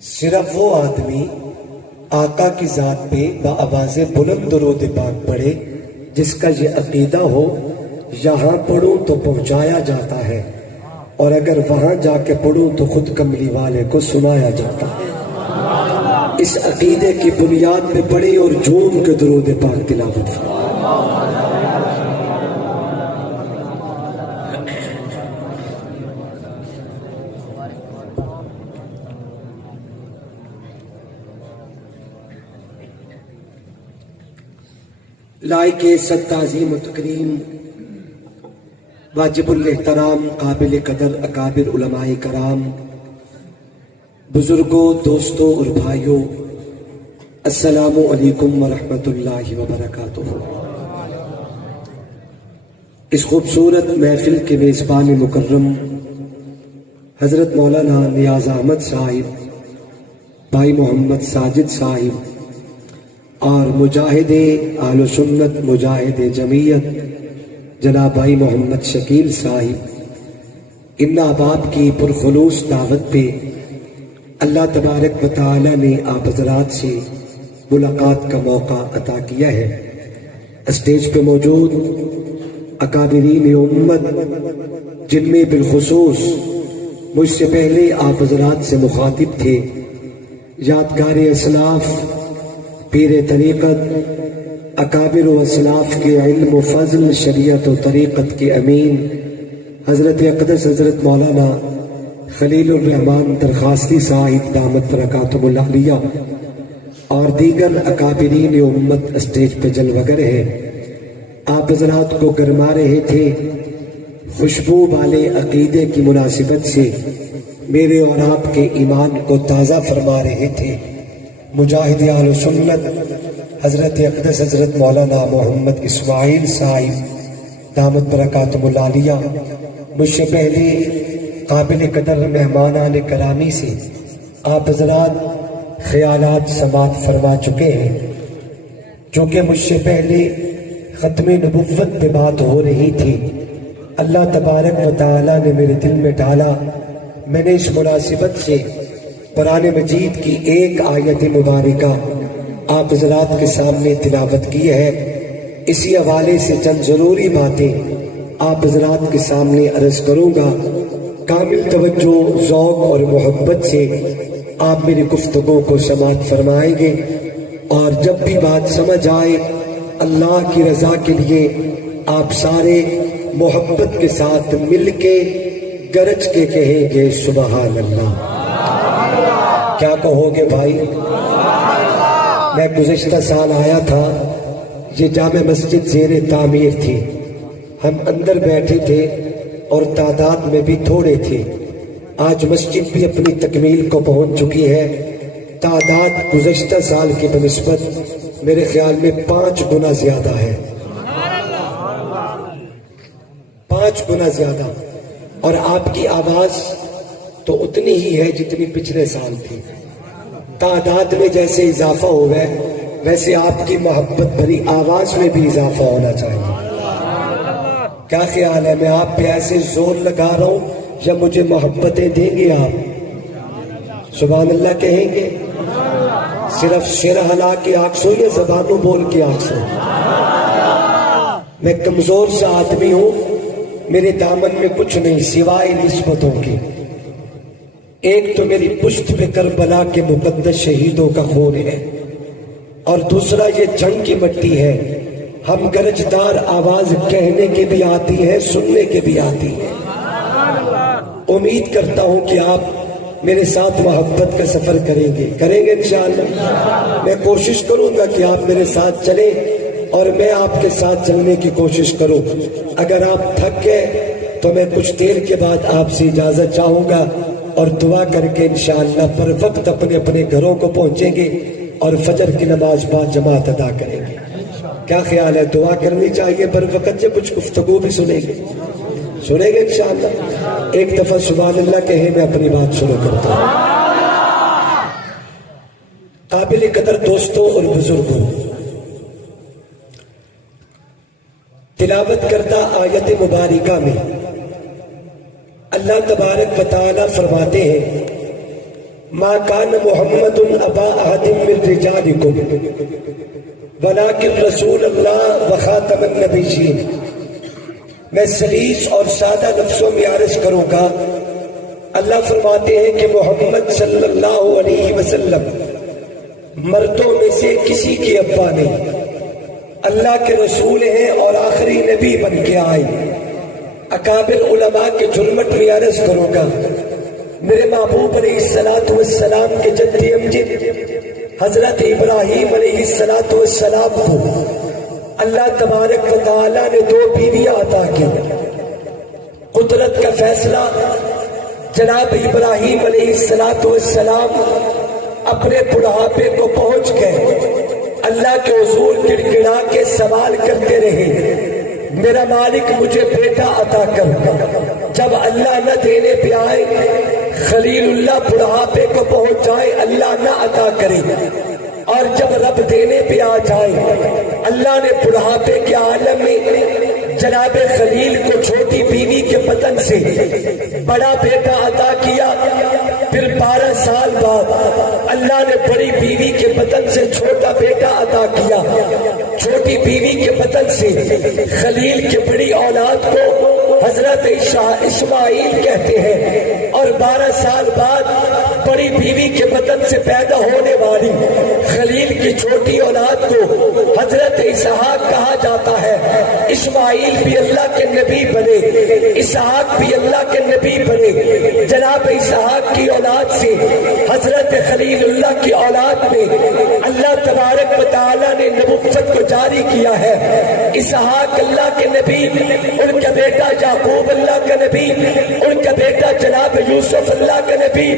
صرف وہ آدمی آقا کی ذات پہ بآواز بلند درود پاک پڑھے جس کا یہ عقیدہ ہو یہاں پڑھوں تو پہنچایا جاتا ہے اور اگر وہاں جا کے پڑھوں تو خود کملی والے کو سنایا جاتا ہے۔ اس عقیدے کی بنیاد پہ پڑھے اور جھوم کے درود پاک تلاوت فرمائے۔ لائق عزت تعظیم و تکریم واجب الاحترام قابل قدر اکابر علماء کرام، بزرگوں، دوستوں اور بھائیوں، السلام علیکم ورحمۃ اللہ وبرکاتہ۔ اس خوبصورت محفل کے میزبان مکرم حضرت مولانا نیاز احمد صاحب، بھائی محمد ساجد صاحب اور مجاہد اہل سنت مجاہد جمعیت جناب بھائی محمد شکیل صاحب، ان احباب کی پرخلوص دعوت پہ اللہ تبارک و تعالی نے آپ حضرات سے ملاقات کا موقع عطا کیا ہے۔ اسٹیج پہ موجود اکابرین امت، جن میں بالخصوص مجھ سے پہلے آپ حضرات سے مخاطب تھے، یادگار اسلاف، پیر طریقت، اکابر و اسلاف کے علم و فضل، شریعت و طریقت کے امین حضرت اقدس حضرت مولانا خلیل الرحمن درخواستی صاحب دامت برکاتہم العالیہ اور دیگر اکابرین امت اسٹیج پہ جلوگر ہیں، آپ حضرات کو گرما رہے تھے، خوشبو والے عقیدے کی مناسبت سے میرے اور آپ کے ایمان کو تازہ فرما رہے تھے۔ مجاہد اہل سنت حضرت اقدس حضرت مولانا محمد اسماعیل صاحب دامت برکاتہم العالیہ مجھ سے پہلے قابل قدر مہمانان کرامی سے آپ حضرات خیالات سماعت فرما چکے ہیں۔ چونکہ مجھ سے پہلے ختم نبوت پہ بات ہو رہی تھی، اللہ تبارک و تعالی نے میرے دل میں ڈالا، میں نے اس مناسبت سے قرآن مجید کی ایک آیت مبارکہ آپ حضرات کے سامنے تلاوت کی ہے۔ اسی حوالے سے چند ضروری باتیں آپ حضرات کے سامنے عرض کروں گا۔ کامل توجہ، ذوق اور محبت سے آپ میری گفتگو کو سماعت فرمائیں گے، اور جب بھی بات سمجھ آئے اللہ کی رضا کے لیے آپ سارے محبت کے ساتھ مل کے گرج کے کہیں گے سبحان اللہ۔ کیا کہو گے بھائی؟ میں گزشتہ سال آیا تھا، یہ جامع مسجد زیر تعمیر تھی، ہم اندر بیٹھے تھے اور تعداد میں بھی تھوڑے تھے۔ آج مسجد بھی اپنی تکمیل کو پہنچ چکی ہے، تعداد گزشتہ سال کی بنسبت میرے خیال میں 5 گنا زیادہ ہے، 5 گنا زیادہ، اور آپ کی آواز تو اتنی ہی ہے جتنی پچھلے سال تھی۔ تعداد میں جیسے اضافہ ہو گئے ویسے آپ کی محبت بھری آواز میں بھی اضافہ ہونا چاہیے۔ کیا خیال ہے، میں آپ پہ ایسے زور لگا رہا ہوں یا مجھے محبتیں دیں گے آپ؟ سبحان اللہ کہیں گے؟ صرف سر ہلا کے آنکھوں یا زبانوں بول کے آنکھوں؟ میں کمزور سا آدمی ہوں، میرے دامن میں کچھ نہیں سوائے نسبتوں کی۔ ایک تو میری پشت پہ کربلا کے مقدس شہیدوں کا خون ہے، اور دوسرا یہ جنگ کی مٹی ہے۔ ہم گرجدار آواز کہنے کے بھی آتی ہے، سننے کے بھی آتی ہے۔ امید کرتا ہوں کہ آپ میرے ساتھ محبت کا سفر کریں گے انشاءاللہ۔ میں کوشش کروں گا کہ آپ میرے ساتھ چلیں اور میں آپ کے ساتھ چلنے کی کوشش کروں۔ اگر آپ تھک گئے تو میں کچھ دیر کے بعد آپ سے اجازت چاہوں گا، اور دعا کر کے انشاءاللہ پر وقت اپنے اپنے گھروں کو پہنچیں گے اور فجر کی نماز با جماعت ادا کریں گے۔ کیا خیال ہے، دعا کرنی چاہیے پر وقت سے، کچھ گفتگو بھی سنیں گے انشاءاللہ۔ ایک دفعہ سبحان اللہ کہیں، میں اپنی بات شروع کرتا ہوں۔ قابل قدر دوستوں اور بزرگوں، تلاوت کردہ آیت مبارکہ میں اللہ تبارک و تعالی فرماتے ہیں ما کان محمد ابا احد من رجالکم ولکن رسول اللہ وخاتم النبیین. میں سلیس اور سادہ لفظوں میں عرض کروں گا. اللہ فرماتے ہیں کہ محمد صلی اللہ علیہ وسلم مردوں میں سے کسی کے ابا نہیں، اللہ کے رسول ہیں اور آخری نبی بن کے آئے. اکابر علماء کے جھرمٹ میں عرض کروں گا، میرے محبوب علیہ السلام کے جد امجد حضرت ابراہیم علیہ السلام کو اللہ تبارک و تعالی نے 2 بیویاں عطا کی. قدرت کا فیصلہ، جناب ابراہیم علیہ السلام اپنے بڑھاپے کو پہنچ گئے، اللہ کے حضور گڑ گڑا کے سوال کرتے رہے، میرا مالک مجھے بیٹا عطا کر. جب اللہ نہ دینے پہ آئے، خلیل اللہ بڑھاپے کو پہنچ جائے، اللہ نہ عطا کرے. اور جب رب دینے پہ آ جائے، اللہ نے بڑھاپے کے عالم میں جناب خلیل کو چھوٹی بیوی کے بدن سے بڑا بیٹا عطا کیا. پھر 12 سال بعد اللہ نے بڑی بیوی کے بدن سے چھوٹا بیٹا عطا کیا. چھوٹی بیوی کے بدن سے خلیل کی بڑی اولاد کو حضرت اسماعیل کہتے ہیں. اور 12 سال بعد بڑی بیوی کے بدن سے پیدا ہونے والی خلیل کی چھوٹی اولاد کو حضرت اسحاق کہا جاتا ہے. اسماعیل بھی اللہ کے نبی بنے، اسحاق بھی اللہ کے نبی بنے. جناب اسحاق کی اولاد سے حضرت خلیل اللہ کی اولاد میں اللہ تبارک و تعالی نے نبوت کو جاری کیا ہے. اسحاق اللہ کے نبی، ان کا بیٹا یعقوب اللہ کا نبی، ان کا بیٹا جناب یوسف اللہ کا نبی.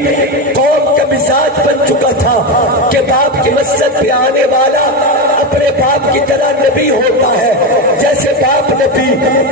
قوم کا مزاج بن چکا تھا کہ باپ کی مسجد پہ آنے والا اپنے باپ کی طرح نبی ہوتا ہے. جیسے باپ نبی،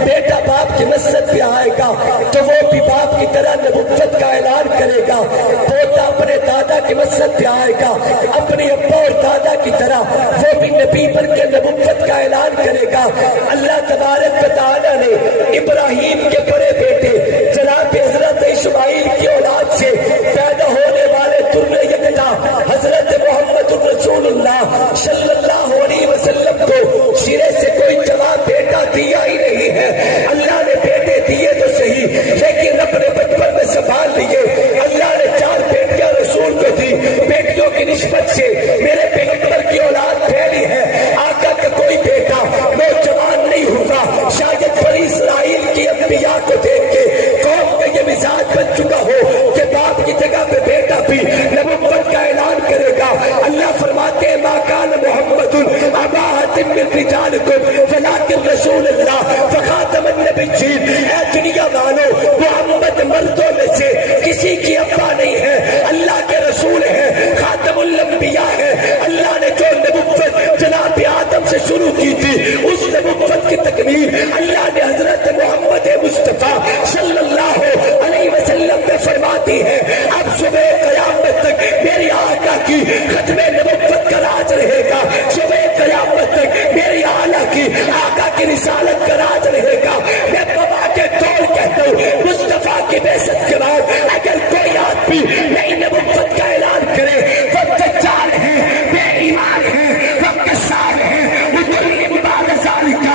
بیٹا باپ کی مسجد پہ آئے گا تو وہ بھی باپ کی طرح نبوت کا اعلان کرے گا. پوتا اپنے دادا کی مسجد پہ آئے گا اپنے ابا اور دادا کی طرح وہ بھی نبی بن کے نبوت کا اعلان کرے گا. اللہ تبارک و تعالی نے ابراہیم کے بڑے بیٹے جناب حضرت اسماعیل کی اولاد سے پیدا ہونے والے در یکتا حضرت محمد رسول اللہ صلی اللہ علیہ وسلم کو سرے سے کوئی جواب بیٹا دیا ہی نہیں ہے. اللہ نے بیٹے دیے تو صحیح، لیکن اپنے بچپن میں سنبھال لیے. اللہ نے 4 بیٹیاں رسول کو دی. بیٹیوں کی نسبت سے میرے پیغمبر کی اولاد پھیلی ہے. آقا کا کوئی بیٹا نوجوان نہیں ہوگا. شاید بنی اسرائیل کی انبیاء کو دیکھ کے قوم کا یہ مزاج بن چکا ہو کہ باپ کی جگہ پہ بیٹا بھی نبوت کا اعلان کرے گا. اللہ فرماتے ہیں ما کان محمد ابا احد من رجالکم ولکن رسول اللہ وخاتم النبیین. اے دنیا والو، محمد مردوں میں سے کسی کی ابا نہیں ہے، اللہ کے رسول ہے، خاتم الانبیاء ہے. اللہ نے جو نبوت جناب آدم سے شروع کی تھی، اس نبوت کی تکمیل اللہ نے حضرت محمد مصطفیٰ صلی اللہ علیہ وسلم میں فرما دی ہے. اب صبح قیامت تک میری آقا کی ختم نبوت کا راج رہے گا. صبح قیامت تک میری آقا کی رسالت کا راج رہے گا. میں بابا کے طور کہتا ہوں، مصطفیٰ کی بعثت کے بعد اگر کوئی آدمی نئی نبوت کا اعلان کرے، وہ دجال ہے، بے ایمان ہے، وہ کسال ہے، وہ ظلم بعد ذالک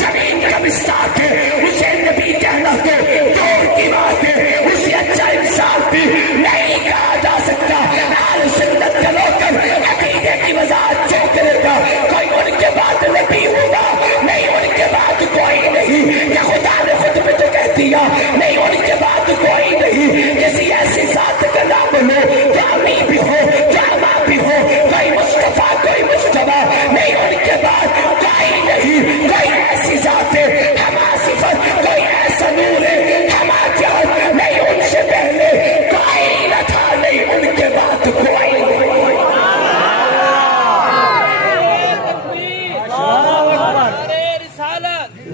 زمین کا مستاق ہے، اسے نبی کہنا تو دور کی بات ہے. اسے اچھا انسان بھی نہیں کہا جا سکتا. اہل سنت کا نوکر عقیدے کی وضاحت جو کرے گا، کوئی ان کے بعد نبی ہوگا نہیں، ان کے بعد کوئی نہیں. یا خدا نے خود میں تو کہہ دیا نہیں، ان کے بعد کوئی نہیں. کسی ایسی ذات کا نام لو جو امی بھی ہو، جو اما بھی ہو، کوئی مصطفیٰ کوئی مصطفیٰ نہیں، ان کے بعد کوئی نہیں. کوئی ایسی ذات ہے، ہما صفت، کوئی ایسا نور ہے، ہما جہاں نہیں، ان سے پہلے کوئی نہ تھا نہیں، ان کے بعد کوئی نہیں.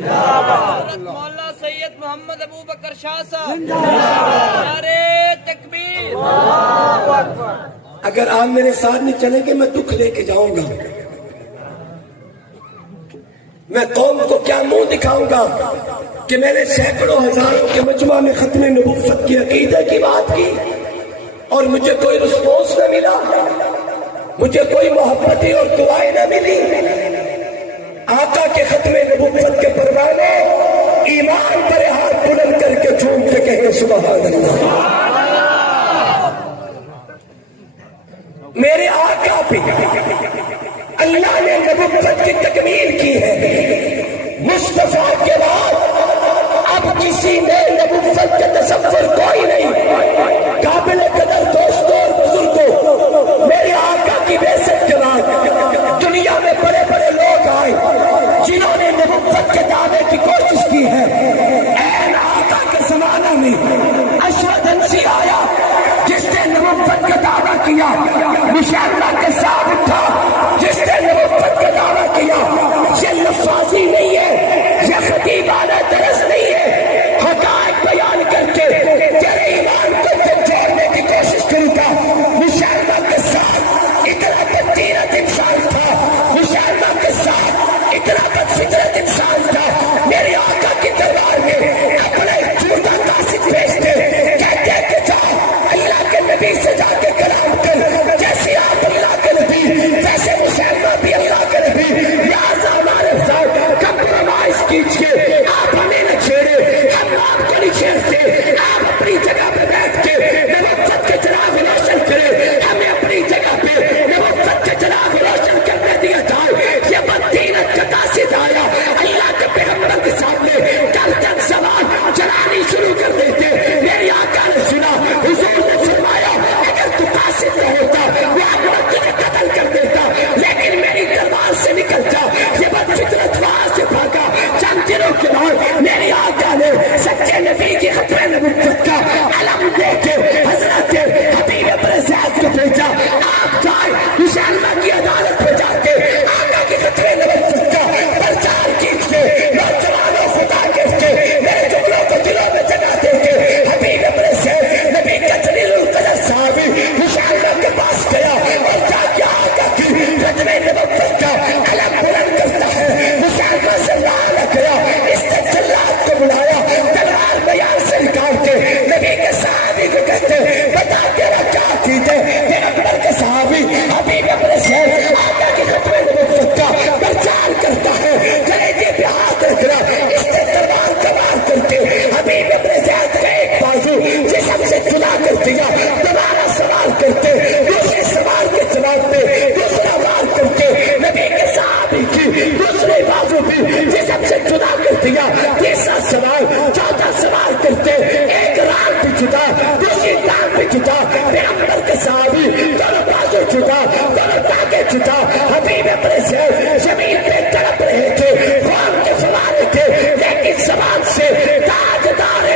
حضرت مولانا سید محمد ابو بکر شاہ صاحب، نعرے تکبیر. اگر آپ میرے ساتھ نہیں چلیں گے میں دکھ لے کے جاؤں گا. میں قوم کو کیا منہ دکھاؤں گا کہ میں نے سینکڑوں ہزاروں کے مجمع میں ختم نبوت کی عقیدے کی بات کی. اور مجھے کوئی رسپانس نہ ملا، مجھے کوئی محبتیں اور دعائیں نہ ملی۔ آقا کے ختم نبوت کے پروانے ایمان پر ہاتھ بلند کر کے جھوم کے کہیں سبحان اللہ۔ میرے آقا پہ اللہ نے نبوت کی تکمیل کی ہے۔ مصطفیٰ کے بعد اب کسی نے نبوت کا تصور کوئی نہیں۔ قابل قدر دوستوں اور بزرگوں، میرے آقا کی بعثت کے بعد دنیا میں بڑے بڑے لوگ آئے جنہوں نے نبوت کے دعوے کی کوشش کی ہے۔ این آقا کے زمانہ میں اشرف انسی آیا جس نے نبوت کا دعویٰ کیا، مشاہدہ کے ساتھ تھا جس نے نبوت کا دعویٰ کیا۔ یہ لفاظی نہیں ہے، یہ خطیبانہ درس نہیں ہے، حقائق بیان کر کے تیرے ایمان کو جوڑنے کی کوشش کروں گا۔ مشاہدہ کے ساتھ اتنا بدتیرت انسان تھا، مشاہدہ کے ساتھ اتنا بدفطرت انسان تھا، میرے آقا کی دربار میں اپنے جھوٹا قاصد بھیجتے، کہتے کہ جاؤ اللہ کے نبی سے جا کے کلام کر، جیسے آپ اللہ کے نبی ویسے مسلمہ بھی اللہ کے نبی، لہٰذا ہمارے ساتھ کمپرومائز کیجیے، آپ ہمیں نہ چھیڑے، ہم آپ کو نہیں چھیڑتے، آپ اپنی جگہ پہ بیٹھ کے نبوت کے چراغ روشن کریں، ہمیں اپنی جگہ پہ نبوت کے چراغ روشن کرنے دیا جائے۔ یہ بددینت کا قاصد آیا، اللہ کے پیغمبر کے سامنے گردن سوار چلانی شروع کر دیتے۔ میری آقا نے سنا، حضور نے فرمایا اگر تو قاصد نہ ہوتا محمد تجھے قتل کر دیتا، لیکن میری دربار سے نکل جا۔ یہ بدفطرت وہاں سے بھاگا۔ چند دنوں کے بعد میری آقا نے سچے نبی کی ختم نبوت کا علم لے کے حضرت حبیب برزاد کو بھیجا۔ آپ جائیں مسلمہ کی عدالت میں جا کے آقا کی ختم نبوت کا پرچار کیجیے۔ نوجوانوں خدا کے میرے جملوں کو دلوں میں جگہ دے کے حبیب برزاد نبی کا جلیل القدر صحابی مسلمہ کے پاس گیا اور جا کے آقا کی ختم نبوت کا علم بلند کرتا ہے۔ مسلمہ سے لانا گیا، اس نے جلاد کو بلایا، تلوار بیان سے نکال کے نبی کے صحابی کو کہتے بتا تیرا کیا کیجے۔ پیغمبر کے صحابی حبیب برزاد آقا کی ختم نبوت کا پرچار کرتا ہے، کلیجے پہ ہاتھ رکھ رہا، اس نے تلوار کا وار کر کے حبیب برزاد کا ایک بازو جسم سے جدا کر دیا۔ دوبارہ سوار کرتے، دوسرے سوار کے جواب پہ دوسرا وار کر کے نبی کے صحابی کی دوسرے بازو بھی جسم سے جدا کر دیا۔ تیسرا سوار، چوتھا سوار کرتے، ایک ران بھی جدا، دوسری ران بھی جدا۔ پیغمبر کے صحابی دونوں بازو جدا، دونوں ٹانگیں جدا۔ حبیب برزاد زمین پہ تڑپ رہے تھے، خون کے فوارے تھے، لیکن زبان سے تاجدار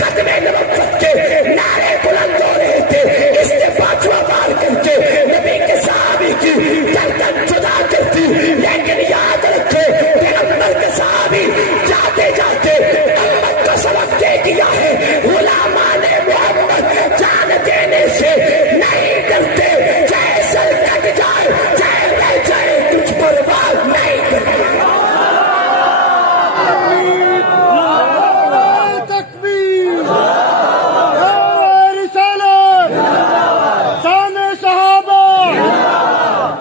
ختم نبوت کے نعرے بلند ہو رہے تھے۔ اس نے پانچواں بار کر کے نبی کے صحابی کی گردن جدا کر دی، لیکن یاد رکھے پیغمبر کے صحابی جاتے جاتے امت کو سبق دے دیا ہے، غلامان محمد جان دینے سے نہیں ڈرتے، چاہے سر کٹ جائے چاہے رہ جائے کچھ برباد نہیں کرتے۔ تکبیر، رسالت، شان صحابہ،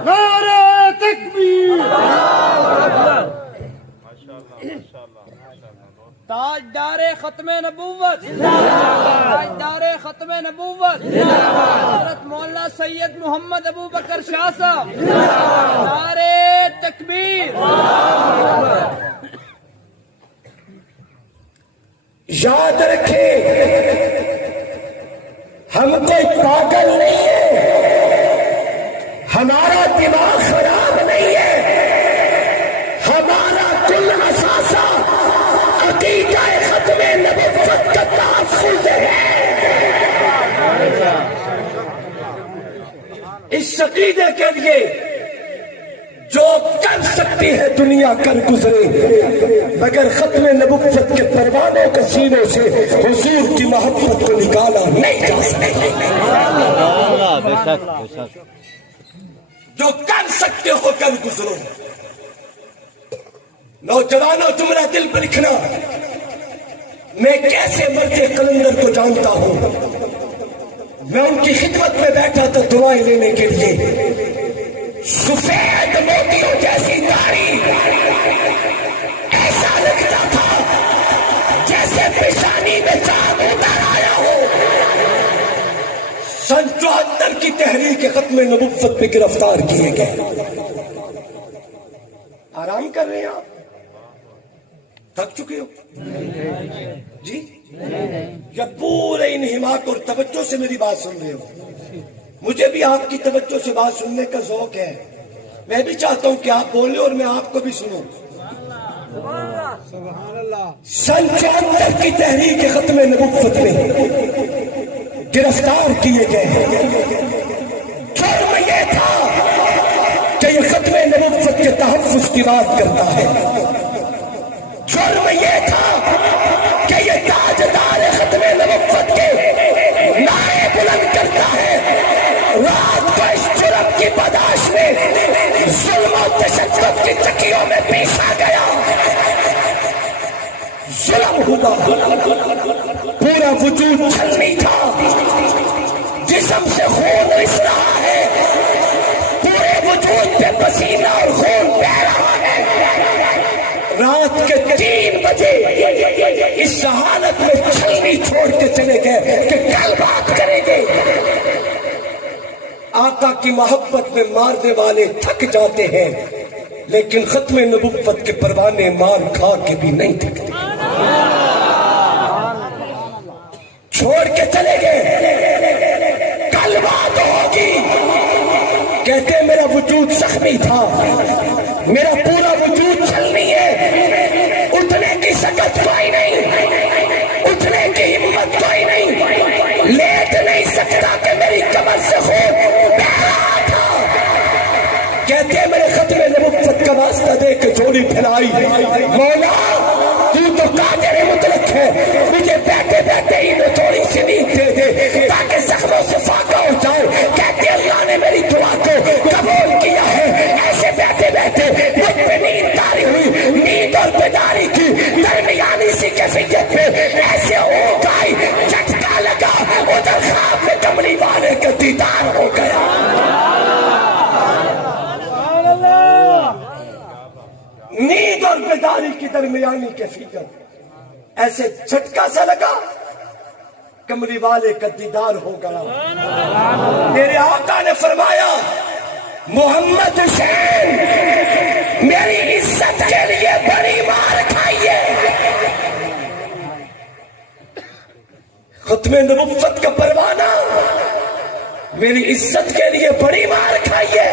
نعرہ تکبیر۔ تاجدار ختم نبوت، تاجدار ختم نبوت حضرت مولانا سید محمد ابو بکر شاہ صاحب، نعرہ تکبیر۔ یاد رکھیں ہم کوئی پاگل نہیں ہے، ہمارا دماغ خراب نہیں ہے، ہمارا کل اثاثہ عقیدہ ختم نبوت کا تحفظ ہے۔ اس عقیدے کے لیے جو کر سکتی ہے دنیا کر گزرے، مگر ختم نبوت کے پروانوں کے سینوں سے حضور کی محبت کو نکالا نہیں جا سکتا۔ جو کر سکتے ہو کر گزرو۔ نوجوانوں تمہارا دل پر لکھنا، میں کیسے مرتے قلندر کو جانتا ہوں میں ان کی خدمت میں بیٹھا تھا دعائیں لینے کے لیے. سفید موتیوں جیسی داڑھی، ایسا لگتا تھا جیسے پیشانی میں چاند اتر آیا ہو. سن 74 کی تحریک ختم نبوت پہ گرفتار کیے گئے. آرام کر رہے ہیں آپ؟ تھک چکے ہو جی؟ یا پورے انہماک اور توجہ سے میری بات سن رہے ہو؟ مجھے بھی آپ کی توجہ سے بات سننے کا ذوق ہے. میں بھی چاہتا ہوں کہ آپ بولیں اور میں آپ کو بھی سنوں. سن 74 کی تحریک ختم نبوت میں گرفتار کیے گئے. جرم یہ تھا کہ یہ ختم نبوت کے تحفظ کی بات کرتا ہے. جرم یہ تھا کہ یہ تاجدار ختم نبوت کے نعرے بلند کرتا ہے. رات کو اس جرم کی پاداش میں ظلم و تشدد کی چکیوں میں پیسا گیا. ظلم ہوا، پورا وجود چھلنی تھا، جسم سے خون رس رہا ہے، پورے وجود پہ پسینہ اور خون بہ رہا ہے. رات کے 3 بجے اس حالت میں چھلنی چھوڑ کے چلے گئے کہ کل بات کریں گے. آقا کی محبت میں مارنے والے تھک جاتے ہیں، لیکن ختم نبوت کے پروانے مار کھا کے بھی نہیں تھکتے. چھوڑ کے چلے گئے، کل بات ہوگی. کہتے میرا وجود زخمی تھا، میرا پورا وجود چھلنی ہے، اٹھنے کی سکت کوئی نہیں، اٹھنے کی ہمت کوئی نہیں، لیٹ نہیں سکتا کہ میری کمر سے خون بہ رہا تھا. کہتے میرے ختم نبوت کا واسطہ دے کے جھولی پھیلائی. مولا تو قادر مطلق ہے، مجھے بیٹھے بیٹھے ہی میں تھوڑی سی نیند دے دے تاکہ زخموں سے فاقہ ہو جائے. کہتے اللہ نے میری دعا کو قبول کیا ہے. ایسے بیٹھے بیٹھے مجھ پہ نیند تاری ہوئی، نیند اور بیداری کی درمیانی سی کیفیت میں ایسے ہو گئی، جھٹکا لگا، ادھر خواب میں کملی والے کا دیدار ہو گیا. نیند اور بیداری کی درمیانی کیفیت ایسے جھٹکا سا لگا، کملی والے کا دیدار ہو گیا. میرے آقا نے فرمایا محمد حسین میری عزت کے لیے بڑی مار کھائیے. ختم نبوت کا پروانہ میری عزت کے لیے بڑی مار کھائیے.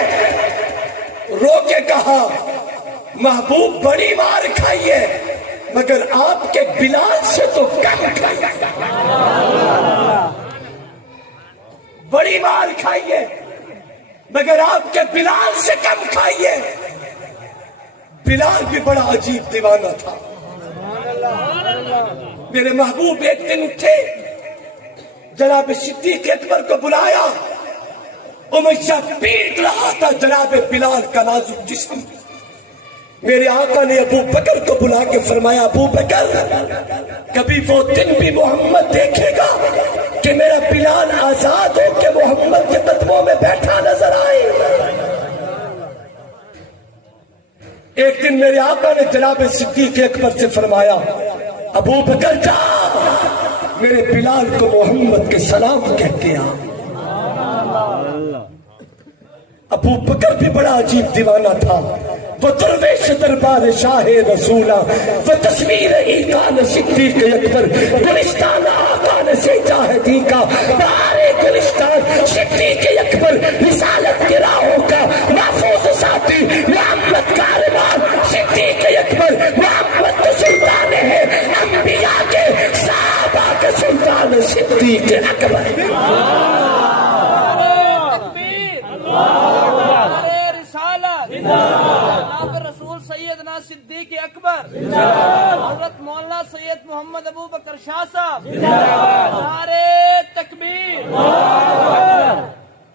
رو کے کہا محبوب بڑی مار کھائیے، مگر آپ کے بلال سے تو کم کھائیے. بڑی مار کھائیے مگر آپ کے بلال سے کم کھائیے. بلال بھی بڑا عجیب دیوانہ تھا. میرے محبوب ایک دن اٹھے، جناب صدیق اکبر کو بلایا. امیہ پیٹ رہا تھا جناب بلال کا نازک جسم. میرے آقا نے ابو بکر کو بلا کے فرمایا ابو بکر کبھی وہ دن بھی محمد دیکھے گا کہ میرا بلال آزاد ہو کے محمد کے قدموں میں بیٹھا نظر آئے. ایک دن میرے آقا نے جناب صدیق اکبر سے فرمایا ابو بکر جا میرے بلال کو محمد کے سلام کہہ کے آ. ابو بکر بھی بڑا عجیب دیوانہ تھا. وہ درویش دربار شاہ رسولہ، وہ تصویر ایقان صدیق اکبر، گلستان آقان سے جاہدی کا بارے گلستان صدیق اکبر، رسالت کی راہوں کا محفوظ ساتھی، محمد کاروان صدیق اکبر. محمد تو سلطان ہے انبیاء کے، صحابہ کے سلطان صدیق اکبر. جناب رسول سیدنا صدیق اکبر، حضرت مولانا سید محمد ابو بکر شاہ صاحب، نعرے تکبیر.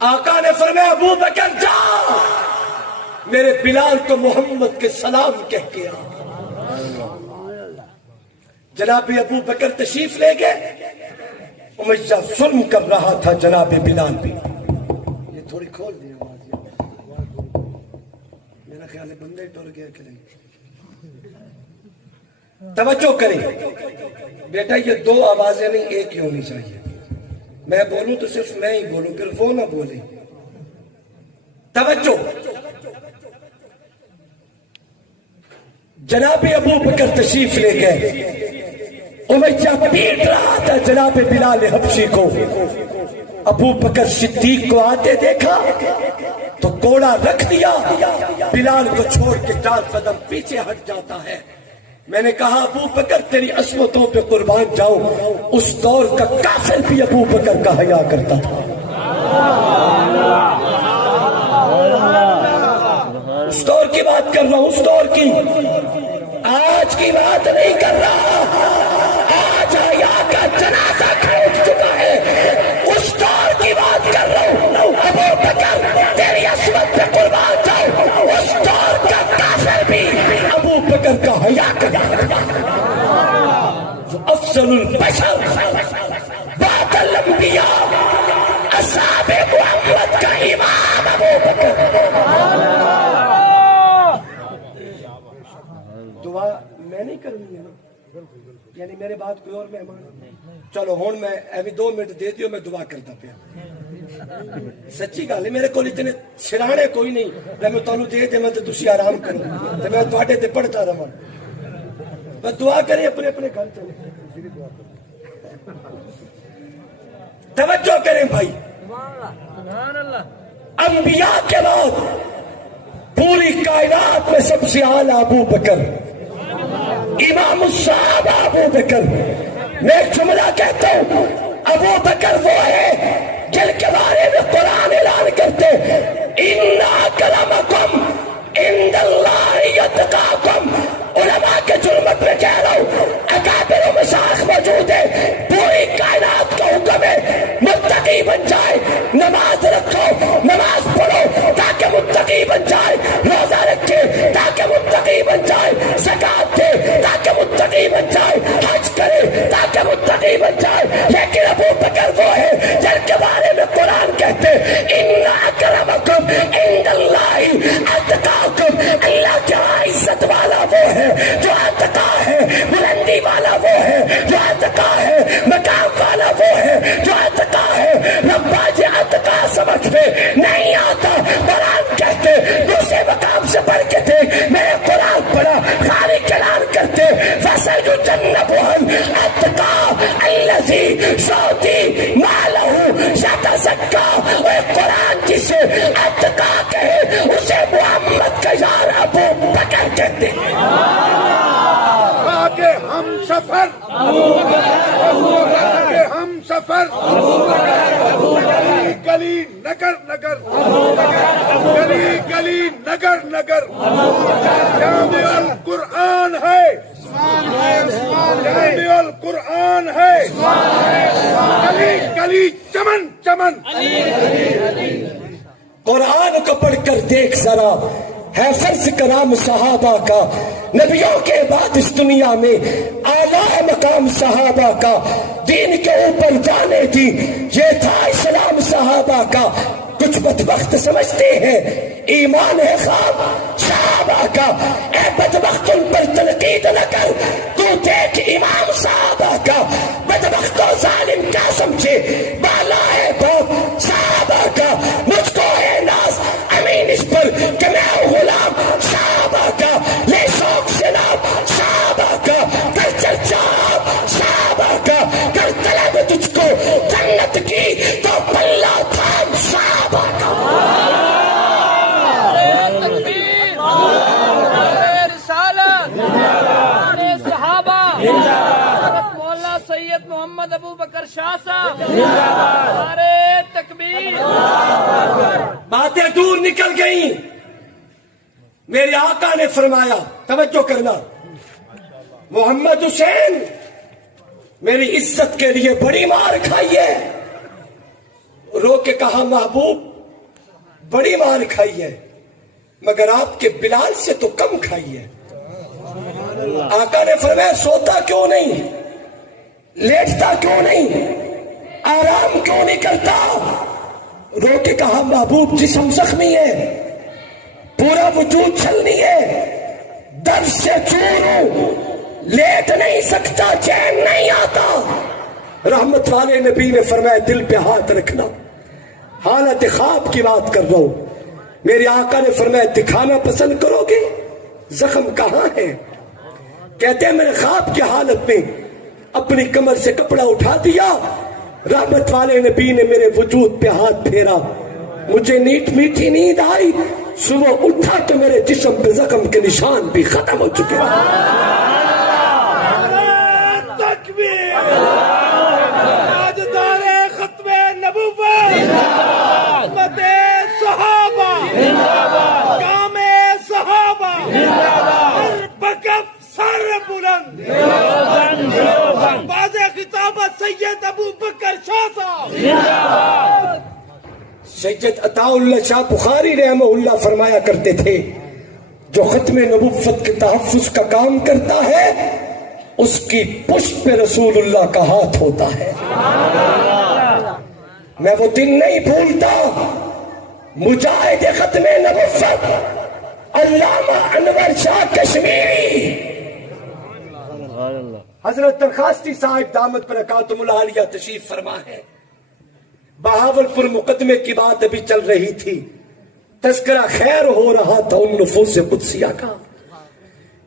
آقا نے فرمایا ابو بکر جا میرے بلال کو محمد کے سلام کہہ کے آ. جناب ابو بکر تشریف لے گئے. امیہ ظلم کر رہا تھا جناب بلال بھی. یہ تھوڑی کھول دی آواز, میرا خیال ہے بندے ٹر گیا کہ نہیں. توجہ کریں بیٹا, یہ دو آوازیں نہیں ایک ہی ہونی چاہیے. میں بولوں تو صرف میں ہی بولوں, پھر وہ نہ بولیں. توجہ, جناب ابو بکر تشریف لے گئے. امیہ پیٹ رہا تھا جناب بلال حبشی کو. ابو بکر صدیق کو آتے دیکھا تو کوڑا رکھ دیا, بلال کو چھوڑ کے 4 قدم پیچھے ہٹ جاتا ہے. میں نے کہا ابو بکر تیری عصمتوں پہ قربان جاؤں, اس دور کا کافر بھی ابو بکر کا حیا کرتا تھا. اس دور کی بات کر رہا ہوں, اس دور کی, آج کی بات نہیں کر رہا. آج حیا کا جنازہ کھینچ چکا ہے, اس دور کی بات کر رہا ہوں. ابو بکر تیری عصمت پہ قربان جاؤں, اس دور کا کافر بھی ابو بکر کا حیا کرتا تھا. افضل البشر بعد الانبیاء اصحاب محمد کا امام ابو بکر. دعا میں نہیں کرنی ہے نا, یعنی میرے بعد کوئی اور مہمان. چلو ہوں میں ایویں 2 منٹ دے دیو, میں دعا کرتا پیا. سچی گل ہے, میرے کو اتنے سرانے کوئی نہیں. میں تمہیں دے دے میں تو تسی آرام کرو, تو میں تواڈے تے پڑھتا رہا. بس دعا کریں اپنے اپنے گھر چلے. توجہ کریں بھائی, انبیاء کے بعد پوری کائنات میں سب سے اعلیٰ ابو بکر, امام الصحابہ ابو بکر. میں ایک جملہ کہتا ہوں, ابو بکر وہ ہے جن کے بارے میں قرآن اعلان کرتے ان اکرمکم عند اللہ یتقاکم. علماء کے جرمت میں کہہ رہا ہوں, اکابر و مشائخ موجود ہے. پوری کائنات کا حکم ہے متقی بن جائے, نماز رکھو, نماز پڑھو تاکہ متقی بن جائے, روزہ رکھے تاکہ متقی بن جائے, زکات دے تاکہ متقی بن جائے, حج کرے تاکہ متقی بن جائے. لیکن ابو بکر وہ ہے جن کے بارے میں قرآن کہتے ان اکرمکم عند اللہ اتقاکم. اللہ کے عزت والا وہ ہے جو اتقا ہے, بلندی والا وہ ہے جو اتقا ہے, مقام والا وہ ہے جو اتقا ہے. ربا جی اتقا سمجھ میں نہیں آتا, قرآن کہتے دوسرے مقام سے پڑھ کے تھے, میں نے قرآن پڑھا, خالق اعلان کرتے فَسَيُجَنَّبُهَا الْأَتْقَى الَّذِي يُؤْتِي مَالَهُ يَتَزَكَّى. اور قرآن جسے اتقا کہے اسے محمد کا یار ابو بکر کہتے ہیں. آگے ہم سفر, آگے ہم سفر, گلی گلی نگر نگر, گلی گلی نگر نگر. جامع القرآن ہے, جامع القرآن ہے, گلی گلی چمن چمن. قرآن کو پڑھ کر دیکھ ذرا, ہے فرض کرام صحابہ کا, نبیوں کے بعد اس دنیا میں اعلیٰ مقام صحابہ کا. دین کے اوپر جانے دی, یہ تھا اسلام صحابہ کا. کچھ بدبخت سمجھتے ہیں ایمان ہے خواب صحابہ کا. اے بدبخت ان پر تنقید نہ کر, تو دیکھ امام صحابہ کا. بدبخت و ظالم کیا سمجھے, بالا ہے باپ صحابہ کا. مجھ کو ہے ناز امین اس پر کہ میں ہوں غلام صحابہ کا. لے شوق سے نام صحابہ کا, کر چرچا صحابہ کا, کر طلب تجھ کو جنت کی تو پلہ تھام صحابہ کا. تکبیر, رسالت, صحابہ, حضرت مولانا سید محمد ابو بکر شاہ صاحب, نعرہ تکبیر. باتیں دور نکل گئیں. میرے آقا نے فرمایا, توجہ کرنا, محمد حسین میری عزت کے لیے بڑی مار کھائی ہے. رو کے کہا محبوب بڑی مار کھائی ہے, مگر آپ کے بلال سے تو کم کھائی ہے. آقا نے فرمایا سوتا کیوں نہیں, لیٹتا کیوں نہیں, آرام کیوں نہیں کرتا؟ رو کے کہا محبوب جسم زخمی ہے، پورا وجود چھلنی ہے، درد سے چور ہوں، لیٹ نہیں سکتا، چین نہیں آتا۔ رحمت والے نبی نے فرمایا دل پہ ہاتھ رکھنا، حالت خواب کی بات کر رہا ہوں۔ میرے آقا نے فرمایا دکھانا پسند کرو گے؟ زخم کہاں ہے؟ کہتے ہیں میں نے خواب کی حالت میں اپنی کمر سے کپڑا اٹھا دیا، رحمت والے نبی نے میرے وجود پہ ہاتھ پھیرا، مجھے نیٹ میٹھی نیند آئی، صبح اٹھا تو میرے جسم پہ زخم کے نشان بھی ختم ہو چکے۔ تاجدار ختم نبوت، امت صحابہ، کام صحابہ، ہر بکف سر بلند، باز خطابت سید ابو بکر شاہ صاحب۔ سید عطا اللہ شاہ بخاری رحمہ اللہ فرمایا کرتے تھے جو ختم نبوت کے تحفظ کا کام کرتا ہے اس کی پشت پہ رسول اللہ کا ہاتھ ہوتا ہے۔ میں وہ دن نہیں بھولتا، مجاہد ختم نبوت علامہ انور شاہ کشمیری حضرت درخواستی صاحب دامت برکاتہم العالیہ تشریف فرما ہے۔ بہاولپور مقدمے کی بات ابھی چل رہی تھی، تذکرہ خیر ہو رہا تھا ان نفوس قدسیہ کا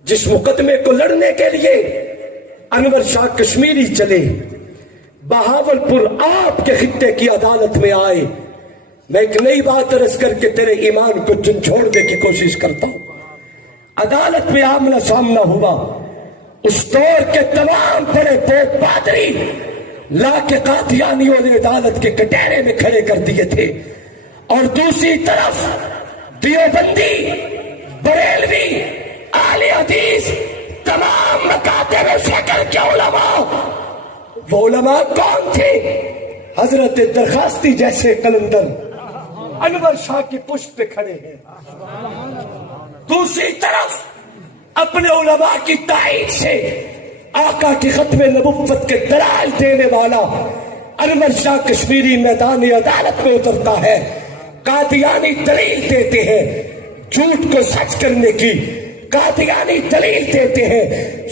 جس مقدمے کو لڑنے کے لیے انور شاہ کشمیری چلے، بہاولپور آپ کے خطے کی عدالت میں آئے۔ میں ایک نئی بات عرض کر کے تیرے ایمان کو جھنجھوڑنے کی کوشش کرتا ہوں۔ عدالت میں آمنا سامنا ہوا، اس دور کے تمام بڑے پوپ پادری لا کے قادیانیوں نے عدالت کے کٹہرے میں کھڑے کر دیے تھے، اور دوسری طرف دیوبندی، بریلوی، اہل حدیث، تمام مکاتب فقہ کے علماء۔ وہ علماء کون تھے؟ حضرت درخواستی جیسے قلندر انور شاہ کی پشت پہ کھڑے ہیں، دوسری طرف اپنے علماء کی تائید سے آقا کی ختم نبوت کے دلائل دینے والا انور شاہ کشمیری میدان عدالت میں اترتا ہے۔ قادیانی دلیل دیتے ہیں جھوٹ کو سچ کرنے کی، قادیانی دلیل دیتے ہیں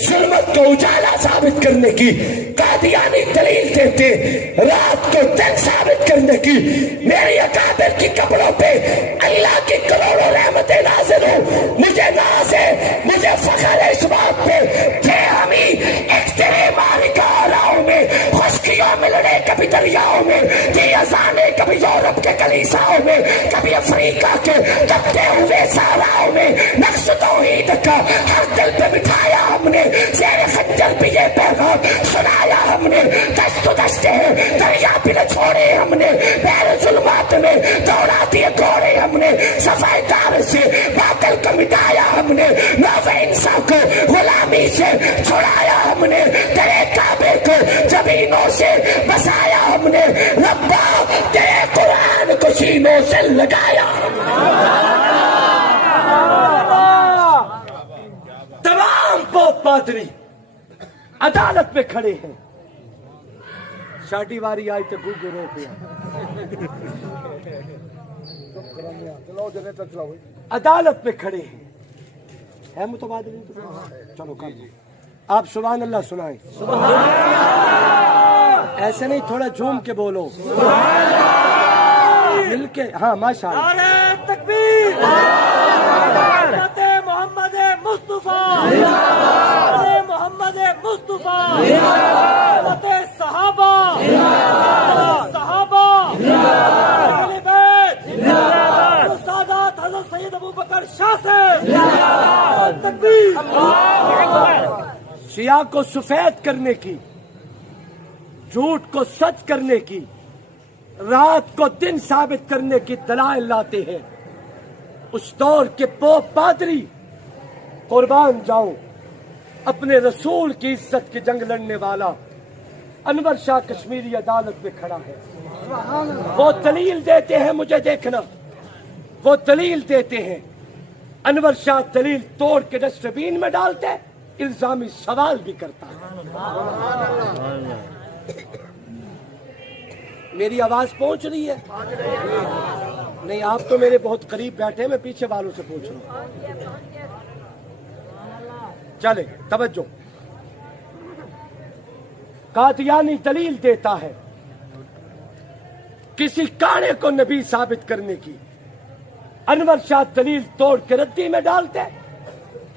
ظلمت کو اجالا ثابت کرنے کی، قادیانی دلیل دیتے رات کو دن ثابت کرنے کی۔ میری اکابر کی کپڑوں پہ اللہ کی کروڑوں رحمتیں نازل ہوں، مجھے ناز ہے، مجھے فخر ہے اس بات پہ کہ ہم ہی ایک تیرے مالک آلاؤں میں، خشکیوں میں لڑے کبھی دریاؤں میں، دی ازانے کبھی یورپ کے کلیساؤں میں، کبھی افریقہ کے دبتے ہوئے صحراؤں میں، نقش توحید کا ہر دل پہ بٹھایا ہم نے، زیر خنجر بھی یہ پیغام سنایا ہم نے، دست و دستے ہیں دریا بھی نہ چھوڑے ہم نے، بحر ظلمات میں دوڑا دیے گھوڑے ہم نے، صفائی دار سے باطل کو مٹایا ہم نے، نو انسان کو غلامی سے چھڑایا ہم نے، تیرے کعبے کو زمینوں سے بسایا ہم نے، ربا تیرے قرآن کو سینوں سے لگایا ہم نے۔ تمام پوپ پادری عدالت میں کھڑے ہیں، شاٹی واری آئی تو گوگو رو پیا، عدالت میں کھڑے ہیں، ہے متبادل؟ چلو کر دو، آپ سبحان اللہ سنائیں، ایسے نہیں تھوڑا جھوم کے بولو، مل کے، ہاں ماشاء اللہ، تکبیر، محمد مصطفیٰ، محمد مصطفیٰ، صحابہ، صحابہ، اہل بیت، سادات حضرت سید ابو بکر شاہ صاحب، تکبیر۔ سیاہ کو سفید کرنے کی، جھوٹ کو سچ کرنے کی، رات کو دن ثابت کرنے کی دلائل لاتے ہیں اس دور کے پوپ پادری۔ قربان جاؤں، اپنے رسول کی عزت کی جنگ لڑنے والا انور شاہ کشمیری عدالت میں کھڑا ہے، وہ دلیل دیتے ہیں، مجھے دیکھنا، وہ دلیل دیتے ہیں، انور شاہ دلیل توڑ کے ڈسٹ بین میں ڈالتے، الزامی سوال بھی کرتا ہے۔ میری آواز پہنچ رہی ہے؟ نہیں، آپ تو میرے بہت قریب بیٹھے، میں پیچھے والوں سے پوچھ رہا ہوں۔ چلے توجہ، قادیانی دلیل دیتا ہے کسی کانے کو نبی ثابت کرنے کی، انور شاہ دلیل توڑ کے ردی میں ڈالتے،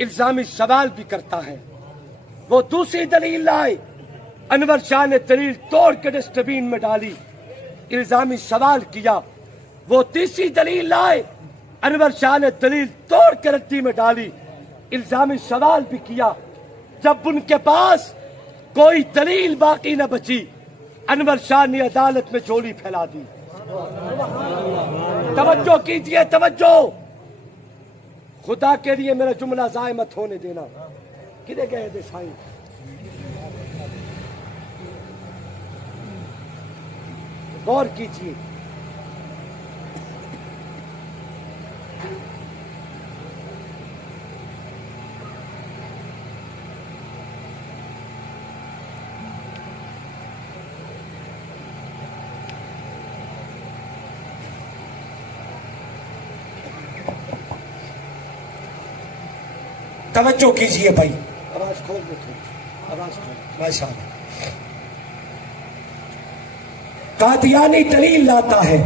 الزامی سوال بھی کرتا ہے۔ وہ دوسری دلیل لائے، انور شاہ نے دلیل توڑ کے ڈسٹ بین میں ڈالی، الزامی سوال کیا۔ وہ تیسری دلیل لائے، انور شاہ نے دلیل توڑ کے ردی میں ڈالی، الزامی سوال بھی کیا۔ جب ان کے پاس کوئی دلیل باقی نہ بچی، انور شاہ نے عدالت میں جھولی پھیلا دی۔ توجہ کیجئے، توجہ، خدا کے لیے میرا جملہ ضائع مت ہونے دینا۔ کدھر گئے دے سائیں؟ غور کیجئے، توجہ کیجئے بھائی، آواز کھول دے، آواز کھول، ماشاء اللہ۔ قادیانی دلیل لاتا ہے،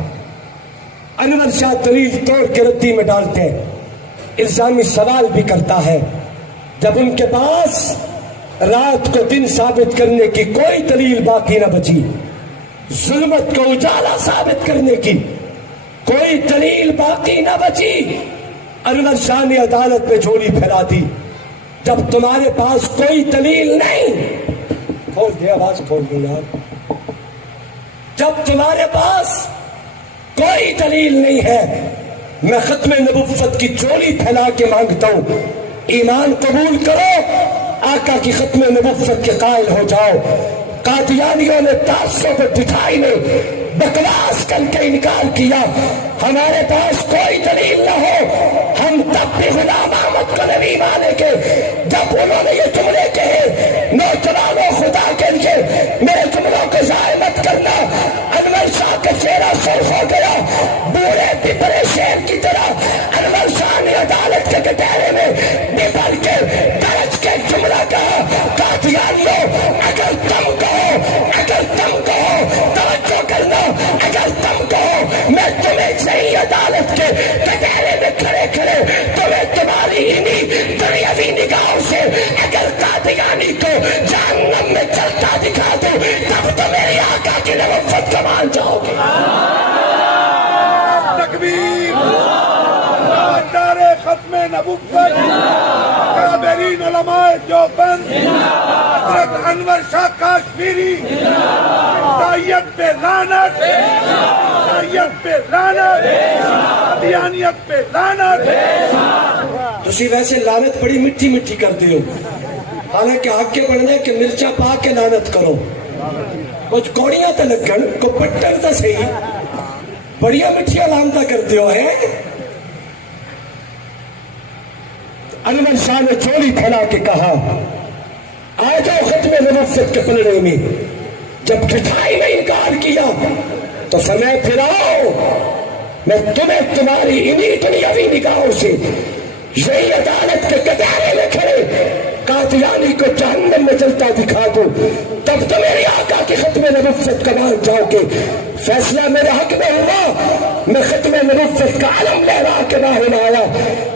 انور شاہ دلیل توڑ کے ردی میں ڈالتے ہیں، الزامی سوال بھی کرتا ہے۔ جب ان کے پاس رات کو دن ثابت کرنے کی کوئی دلیل باقی نہ بچی، ظلمت کو اجالا ثابت کرنے کی کوئی دلیل باقی نہ بچی، انور شاہ نے عدالت میں جھولی پھیلا دی۔ جب تمہارے پاس کوئی دلیل نہیں، کھول دے، آواز کھول دے یار، جب تمہارے پاس کوئی دلیل نہیں ہے، میں ختم نبوت کی جھولی پھیلا کے مانگتا ہوں، ایمان قبول کرو، آقا کی ختم نبوت کے قائل ہو جاؤ۔ قادیانیوں نے تعصب اور دکھائی میں بکواس کر کے انکار کیا، ہمارے پاس کوئی دلیل نہ ہو، ہم تب بھی غلام احمد کو نبی مانے گے۔ جب انہوں نے یہ جملے کہے، نوجوانوں خدا کے لیے میرے جملوں کو ضائع مت کرنا، انور شاہ کا چہرہ سرخ ہو گیا، بوڑھے پپرے شیر کی طرح انور شاہ نے عدالت کے کٹہرے میں بپر کے درج کے جملہ کہا، قادیانیوں اگر تم کہو توجہ کرنا، اگر تم کہو میں تمہیں صحیح عدالت کے کٹہرے میں کھڑے تمہیں تمہاری انہی دنیاوی نگاہوں سے اگر قادیانی کو جہنم میں چلتا دکھا دوں، تب تو میری آقا کی نبوت کو مان جاؤ گے۔ تکبیر، نعرہ ختم نبوت، اکابرین علماء دیوبند، حضرت انور شاہ کاشمیری، عیسائیت پہ لعنت، عیسائیت پہ لعنت، قادیانیت پہ لعنت۔ تسی ویسے لعنت بڑی میٹھی میٹھی کرتے ہو، حالانکہ حق کے بڑھنے کہ مرچا پا کے لعنت کرو، کچھ کوڑیاں تو لگن کو پٹن تو صحیح، بڑیاں میٹھیاں لعنتاں کرتے ہو ہے۔ انور شاہ نے چوری پھیلا کے کہا، آ جاؤ ختم نبوت کے پلڑے میں۔ جب ٹھٹائی میں انکار کیا تو فرمایا پھر آؤ، میں تمہیں تمہاری انہی دنیاوی نگاہوں سے یہی عدالت کے کٹہرے میں کھڑے قادیانی کو جہنم میں چلتا دکھا دوں، تب تو میری آقا کی ختم نبوت کا مان جاؤ گے۔ فیصلہ میرے حق میں ہوا، میں ختم نبوت کا علم لہرا کے باہر آیا۔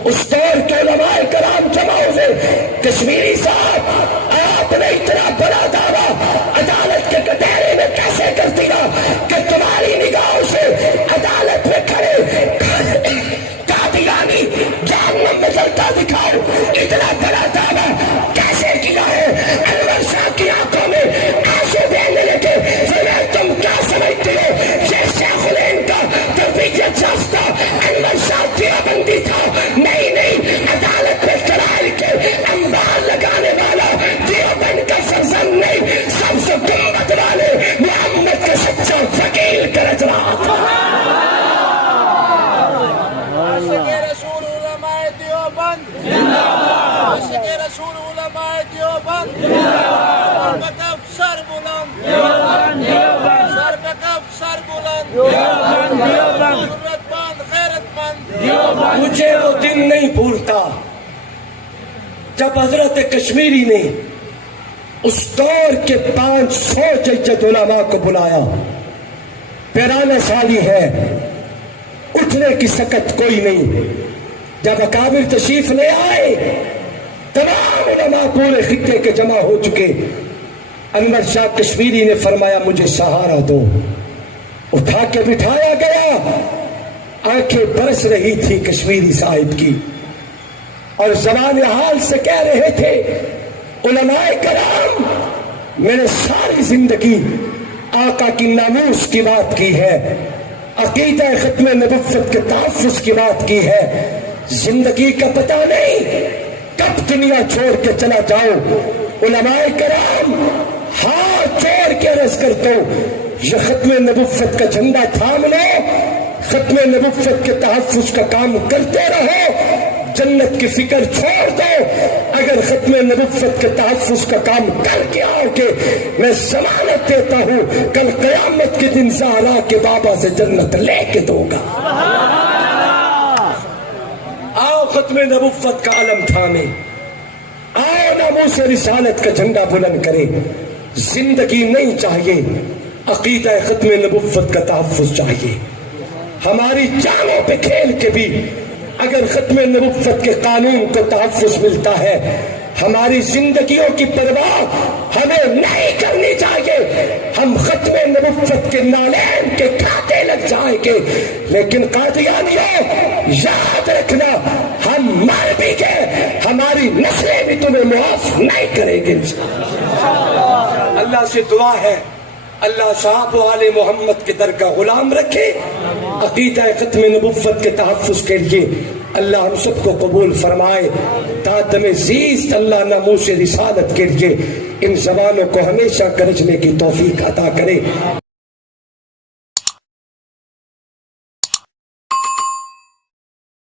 اس دور کے علماء کرام جمع ہوئے، کشمیری صاحب آپ نے اتنا بڑا دعویٰ عدالت کے کٹہرے میں کیسے کر دیا کہ تمہاری نگاہوں سے عدالت میں کھڑے قادیانی جہنم میں چلتا دکھاؤ، اتنا بڑا دعویٰ کیسے کیا ہے؟ انور شاہ کی آنکھوں میں آنسو بہنے لگے۔ فرمایا تم کیا سمجھتے ہو یہ شیخ الہند کا تربیت یافتہ انور شاہ دیوبندی تھا؟ نہیں، عدالت میں چڑھا کے انبار لگانے والا دیوبند کا فرزند نہیں، سب سے گنبد والے محمد کا سچا فقیر کرت رہا تھا۔ رسول علماء دیوبند عاشق رسول علماء دیوبند، سر بکف سر بلند، سر بکف سر بلند۔ مجھے وہ دن نہیں بھولتا جب حضرت کشمیری نے اس دور کے 500 جد علماء کو بلایا. پیرانہ سالی ہے, اٹھنے کی سکت کوئی نہیں. جب اکابر تشریف لے آئے, تمام علماء پورے خطے کے جمع ہو چکے. انور شاہ کشمیری نے فرمایا مجھے سہارا دو. اٹھا کے بٹھایا گیا. آنکھیں برس رہی تھی کشمیری صاحب کی, اور زبان حال سے کہہ رہے تھے علماء کرام میں نے ساری زندگی آقا کی ناموس کی بات کی ہے, عقیدہ ختم نبوت کے تحفظ کی بات کی ہے. زندگی کا پتہ نہیں کب دنیا چھوڑ کے چلا جاؤ. علماء کرام ہاتھ جوڑ کے عرض کرتا ہوں یہ ختم نبوت کا جھنڈا تھام لو, ختم نبوت کے تحفظ کا کام کرتے رہو, جنت کی فکر چھوڑ دو. اگر ختم نبوت کے تحفظ کا کام کر کے آؤ گے میں ضمانت دیتا ہوں کل قیامت کے دن زہرا کے بابا سے جنت لے کے دوں گا. آؤ ختم نبوت کا علم تھامے, آؤ ناموس رسالت کا جھنڈا بلند کرے. زندگی نہیں چاہیے, عقیدہ ختم نبوت کا تحفظ چاہیے. ہماری جانوں پہ کھیل کے بھی اگر ختم نبوت کے قانون کو تحفظ ملتا ہے, ہماری زندگیوں کی پرواہ ہمیں نہیں کرنی چاہیے. ہم ختم نبوت کے نالین کے کھاتے لگ جائیں گے, لیکن قادیانیوں یاد رکھنا ہم مر بھی گئے ہماری نسلیں بھی تمہیں معاف نہیں کریں گے. اللہ سے دعا ہے اللہ صاحب و آل محمد کے در کا غلام رکھے. عقیدہ ختم نبوت کے تحفظ کے لیے اللہ ہم سب کو قبول فرمائے. تاتم زیست اللہ ناموس رسالت کے لیے ان زبانوں کو ہمیشہ گرجنے کی توفیق عطا کرے.